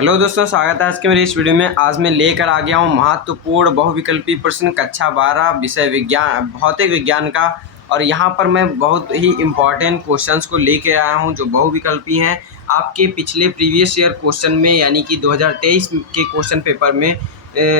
Hello दोस्तों, स्वागत है आज के मेरी इस वीडियो में। आज मैं लेकर आ गया हूँ महत्वपूर्ण बहुविकल्पी प्रश्न कक्षा 12 विषय विज्ञान भौतिक विज्ञान का। और यहाँ पर मैं बहुत ही इम्पॉर्टेंट क्वेश्चंस को लेकर आया हूँ जो बहुविकल्पी हैं। आपके पिछले प्रीवियस ईयर क्वेश्चन में यानी कि 2023 के क्वेश्चन पेपर में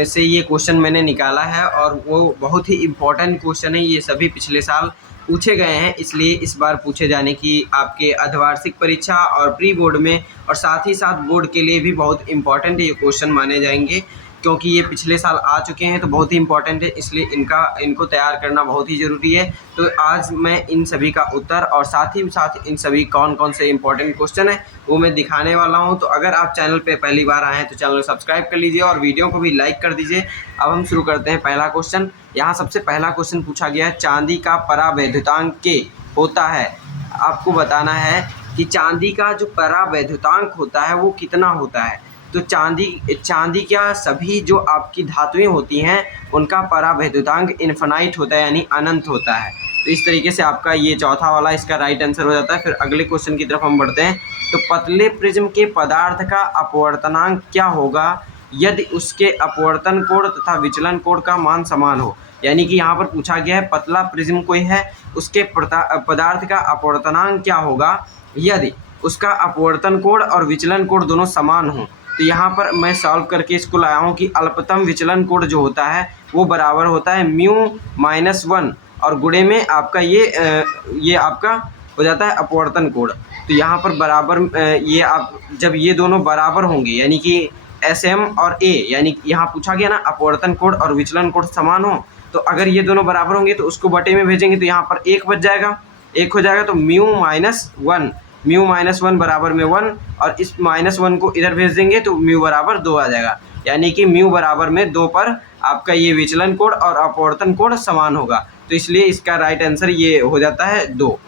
से ये क्वेश्चन मैंने निकाला है और वो बहुत ही इम्पॉर्टेंट क्वेश्चन है। ये सभी पिछले साल पूछे गए हैं, इसलिए इस बार पूछे जाने की आपके अर्धवार्षिक परीक्षा और प्री बोर्ड में और साथ ही साथ बोर्ड के लिए भी बहुत इम्पॉर्टेंट ये क्वेश्चन माने जाएंगे, क्योंकि ये पिछले साल आ चुके हैं तो बहुत ही इम्पॉर्टेंट है, इसलिए इनको तैयार करना बहुत ही ज़रूरी है। तो आज मैं इन सभी का उत्तर और साथ ही साथ इन सभी कौन कौन से इम्पॉर्टेंट क्वेश्चन है वो मैं दिखाने वाला हूं। तो अगर आप चैनल पे पहली बार आए हैं तो चैनल को सब्सक्राइब कर लीजिए और वीडियो को भी लाइक कर दीजिए। अब हम शुरू करते हैं पहला क्वेश्चन। यहाँ सबसे पहला क्वेश्चन पूछा गया है, चांदी का परावैद्युतांक के होता है। आपको बताना है कि चांदी का जो परावैद्युतांक होता है वो कितना होता है। तो चांदी क्या सभी जो आपकी धातुएं होती हैं उनका परावैद्युतांक इन्फिनाइट होता है, यानी अनंत होता है। तो इस तरीके से आपका ये चौथा वाला इसका राइट आंसर हो जाता है। फिर अगले क्वेश्चन की तरफ हम बढ़ते हैं। तो पतले प्रिज्म के पदार्थ का अपवर्तनांक क्या होगा यदि उसके अपवर्तन कोण तथा विचलन कोण का मान समान हो। यानी कि यहाँ पर पूछा गया है पतला प्रिज्म कोई है, उसके पदार्थ का अपवर्तनांक क्या होगा यदि उसका अपवर्तन कोण और विचलन कोण दोनों समान हो। तो यहाँ पर मैं सॉल्व करके इसको लाया हूँ कि अल्पतम विचलन कोण जो होता है वो बराबर होता है μ-1 और गुणे में आपका ये आपका हो जाता है अपवर्तन कोण। तो यहाँ पर बराबर ये आप जब ये दोनों बराबर होंगे यानी कि SM और A, यानी यहाँ पूछा गया ना अपवर्तन कोण और विचलन कोण समान हो, तो अगर ये दोनों बराबर होंगे तो उसको बटे में भेजेंगे तो यहाँ पर 1 बच जाएगा, 1 हो जाएगा। तो μ-1 बराबर में 1 और इस -1 को इधर भेज देंगे तो म्यू बराबर 2 आ जाएगा। यानी कि म्यू बराबर में 2 पर आपका ये विचलन कोण और अपवर्तन कोण समान होगा। तो इसलिए इसका राइट आंसर ये हो जाता है 2।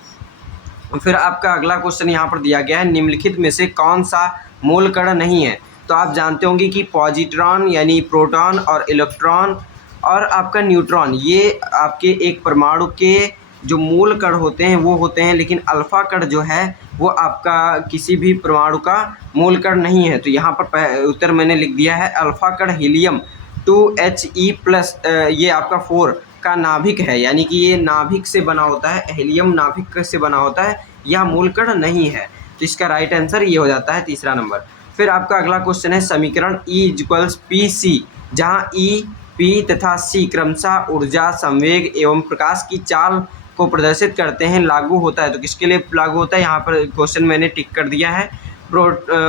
फिर आपका अगला क्वेश्चन यहाँ पर दिया गया है, निम्नलिखित में से कौन सा मूल कण नहीं है। तो आप जानते होंगे कि पॉजिट्रॉन यानी प्रोटॉन और इलेक्ट्रॉन और आपका न्यूट्रॉन ये आपके एक परमाणु के जो मूल कण होते हैं वो होते हैं, लेकिन अल्फा कण जो है वो आपका किसी भी परमाणु का मूल कण नहीं है। तो यहाँ पर उत्तर मैंने लिख दिया है, अल्फा कण हीलियम 2He+, ये आपका 4 का नाभिक है, यानी कि ये नाभिक से बना होता है, हीलियम नाभिक से बना होता है, यह मूल कण नहीं है। तो इसका राइट आंसर ये हो जाता है तीसरा नंबर। फिर आपका अगला क्वेश्चन है, समीकरण E=PC जहाँ E, P तथा C क्रमशः ऊर्जा, संवेग एवं प्रकाश की चाल को प्रदर्शित करते हैं, लागू होता है। तो किसके लिए लागू होता है, यहाँ पर क्वेश्चन मैंने टिक कर दिया है,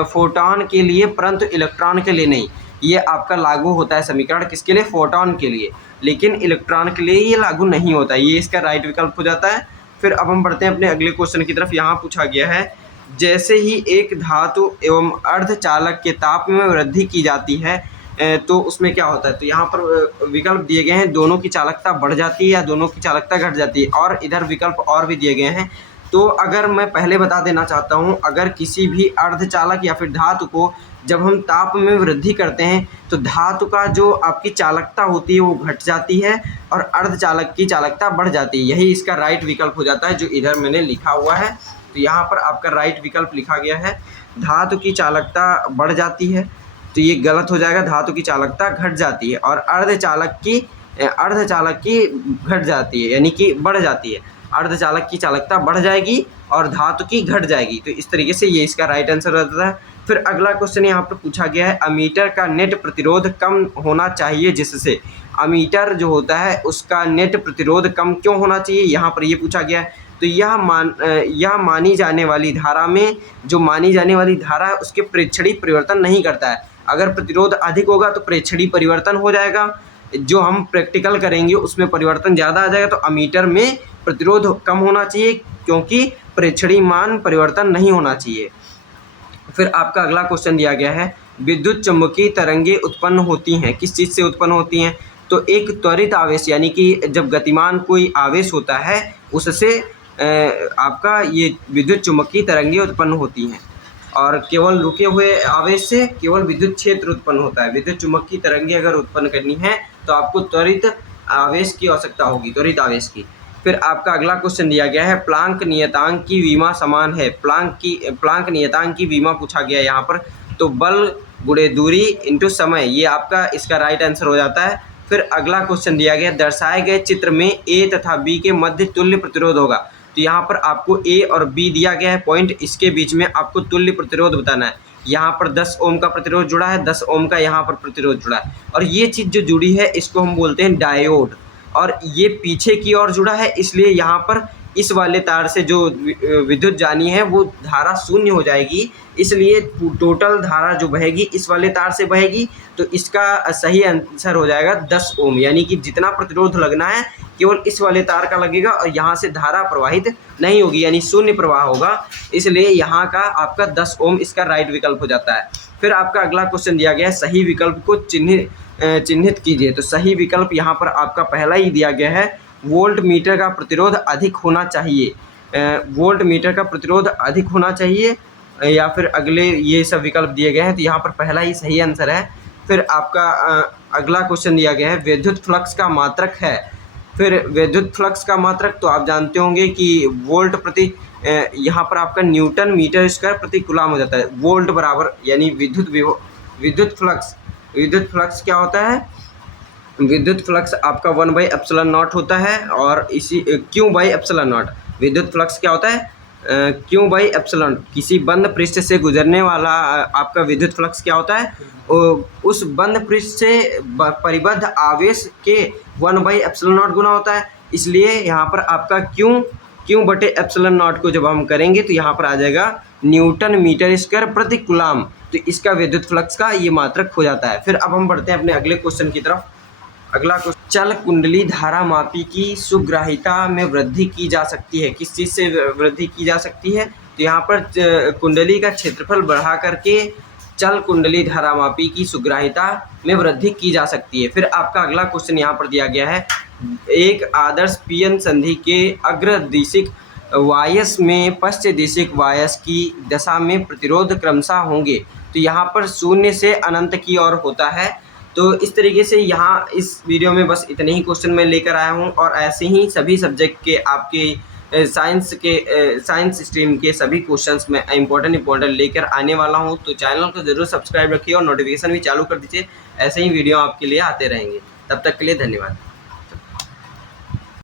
फोटॉन के लिए परंतु इलेक्ट्रॉन के लिए नहीं। ये आपका लागू होता है समीकरण किसके लिए, फोटॉन के लिए, लेकिन इलेक्ट्रॉन के लिए ये लागू नहीं होता। ये इसका राइट विकल्प हो जाता है। फिर अब हम बढ़ते हैं अपने अगले क्वेश्चन की तरफ। यहाँ पूछा गया है, जैसे ही एक धातु एवं अर्धचालक के ताप में वृद्धि की जाती है तो उसमें क्या होता है। तो यहाँ पर विकल्प दिए गए हैं, दोनों की चालकता बढ़ जाती है या दोनों की चालकता घट जाती है, और इधर विकल्प और भी दिए गए हैं। तो अगर मैं पहले बता देना चाहता हूँ, अगर किसी भी अर्धचालक या फिर धातु को जब हम ताप में वृद्धि करते हैं तो धातु का जो आपकी चालकता होती है वो घट जाती है और अर्धचालक की चालकता बढ़ जाती है। यही इसका राइट विकल्प हो जाता है जो इधर मैंने लिखा हुआ है। तो यहाँ पर आपका राइट विकल्प लिखा गया है, धातु की चालकता बढ़ जाती है, तो ये गलत हो जाएगा, धातु की चालकता घट जाती है और अर्धचालक की घट जाती है, यानी कि बढ़ जाती है। अर्धचालक की चालकता बढ़ जाएगी और धातु की घट जाएगी। तो इस तरीके से ये इसका राइट आंसर रहता है। फिर अगला क्वेश्चन यहाँ पर पूछा गया है, अमीटर का नेट प्रतिरोध कम होना चाहिए जिससे। अमीटर जो होता है उसका नेट प्रतिरोध कम क्यों होना चाहिए, यहाँ पर ये पूछा गया है। तो यह मानी जाने वाली धारा में जो मानी जाने वाली धारा है उसके प्रेक्षणीय परिवर्तन नहीं करता है। अगर प्रतिरोध अधिक होगा तो प्रेक्षणीय परिवर्तन हो जाएगा, जो हम प्रैक्टिकल करेंगे उसमें परिवर्तन ज़्यादा आ जाएगा। तो अमीटर में प्रतिरोध कम होना चाहिए क्योंकि प्रेक्षणीय मान परिवर्तन नहीं होना चाहिए। फिर आपका अगला क्वेश्चन दिया गया है, विद्युत चुम्बकीय तरंगें उत्पन्न होती हैं, किस चीज़ से उत्पन्न होती हैं। तो एक त्वरित आवेश यानी कि जब गतिमान कोई आवेश होता है उससे आपका ये विद्युत चुम्बकीय तरंगें उत्पन्न होती हैं, और केवल रुके हुए आवेश से केवल विद्युत क्षेत्र उत्पन्न होता है। विद्युत चुम्बकीय तरंगें अगर उत्पन्न करनी है तो आपको त्वरित आवेश की आवश्यकता होगी, त्वरित आवेश की। फिर आपका अगला क्वेश्चन दिया गया है, प्लांक नियतांक की विमा समान है। प्लांक नियतांक की विमा पूछा गया है यहाँ पर। तो बल गुणे दूरी इंटू समय, ये आपका इसका राइट आंसर हो जाता है। फिर अगला क्वेश्चन दिया गया, दर्शाए गए चित्र में ए तथा बी के मध्य तुल्य प्रतिरोध होगा। तो यहाँ पर आपको ए और बी दिया गया है पॉइंट, इसके बीच में आपको तुल्य प्रतिरोध बताना है। यहाँ पर 10 ओम का प्रतिरोध जुड़ा है, 10 ओम का यहाँ पर प्रतिरोध जुड़ा है, और ये चीज़ जो जुड़ी है इसको हम बोलते हैं डायोड। और ये पीछे की ओर जुड़ा है, इसलिए यहाँ पर इस वाले तार से जो विद्युत जानी है वो धारा शून्य हो जाएगी, इसलिए टोटल धारा जो बहेगी इस वाले तार से बहेगी। तो इसका सही आंसर हो जाएगा 10 ओम, यानी कि जितना प्रतिरोध लगना है केवल इस वाले तार का लगेगा और यहाँ से धारा प्रवाहित नहीं होगी, यानी शून्य प्रवाह होगा, इसलिए यहाँ का आपका 10 ओम इसका राइट विकल्प हो जाता है। फिर आपका अगला क्वेश्चन दिया गया है, सही विकल्प को चिन्हित कीजिए। तो सही विकल्प यहाँ पर आपका पहला ही दिया गया है, वोल्ट मीटर का प्रतिरोध अधिक होना चाहिए। वोल्ट मीटर का प्रतिरोध अधिक होना चाहिए, या फिर अगले ये सब विकल्प दिए गए हैं, तो यहाँ पर पहला ही सही आंसर है। फिर आपका अगला क्वेश्चन दिया गया है, विद्युत फ्लक्स का मात्रक है। फिर विद्युत फ्लक्स का मात्रक तो आप जानते होंगे कि वोल्ट प्रति, यहाँ पर आपका न्यूटन मीटर स्क्वायर प्रति कूलम हो जाता है। वोल्ट बराबर यानी विद्युत फ्लक्स क्या होता है, विद्युत फ्लक्स आपका 1/ε0 होता है, और इसी Q/ε0। विद्युत फ्लक्स क्या होता है, Q/ε0। किसी बंद पृष्ठ से गुजरने वाला आपका विद्युत फ्लक्स क्या होता है, उस बंद पृष्ठ से परिबद्ध आवेश के 1/ε0 गुना होता है। इसलिए यहाँ पर आपका Q/ε0 को जब हम करेंगे तो यहाँ पर आ जाएगा न्यूटन मीटर स्क्वायर प्रति कूलम। तो इसका विद्युत फ्लक्स का ये मात्रक हो जाता है। फिर अब हम बढ़ते हैं अपने अगले क्वेश्चन की तरफ। अगला क्वेश्चन, चल कुंडली धारा मापी की सुग्राहिता में वृद्धि की जा सकती है। किस चीज़ से वृद्धि की जा सकती है, तो यहाँ पर कुंडली का क्षेत्रफल बढ़ा करके चल कुंडली धारा मापी की सुग्राहिता में वृद्धि की जा सकती है। फिर आपका अगला क्वेश्चन यहाँ पर दिया गया है, एक आदर्श पीएन संधि के अग्रदिशिक वायस में पश्च दिशिक वायस की दशा में प्रतिरोध क्रमशः होंगे। तो यहाँ पर 0 से अनंत की ओर होता है। तो इस तरीके से यहाँ इस वीडियो में बस इतने ही क्वेश्चन मैं लेकर आया हूँ, और ऐसे ही सभी सब्जेक्ट के आपके साइंस स्ट्रीम के सभी क्वेश्चंस में इम्पोर्टेंट लेकर आने वाला हूँ। तो चैनल को ज़रूर सब्सक्राइब रखिए और नोटिफिकेशन भी चालू कर दीजिए, ऐसे ही वीडियो आपके लिए आते रहेंगे। तब तक के लिए धन्यवाद।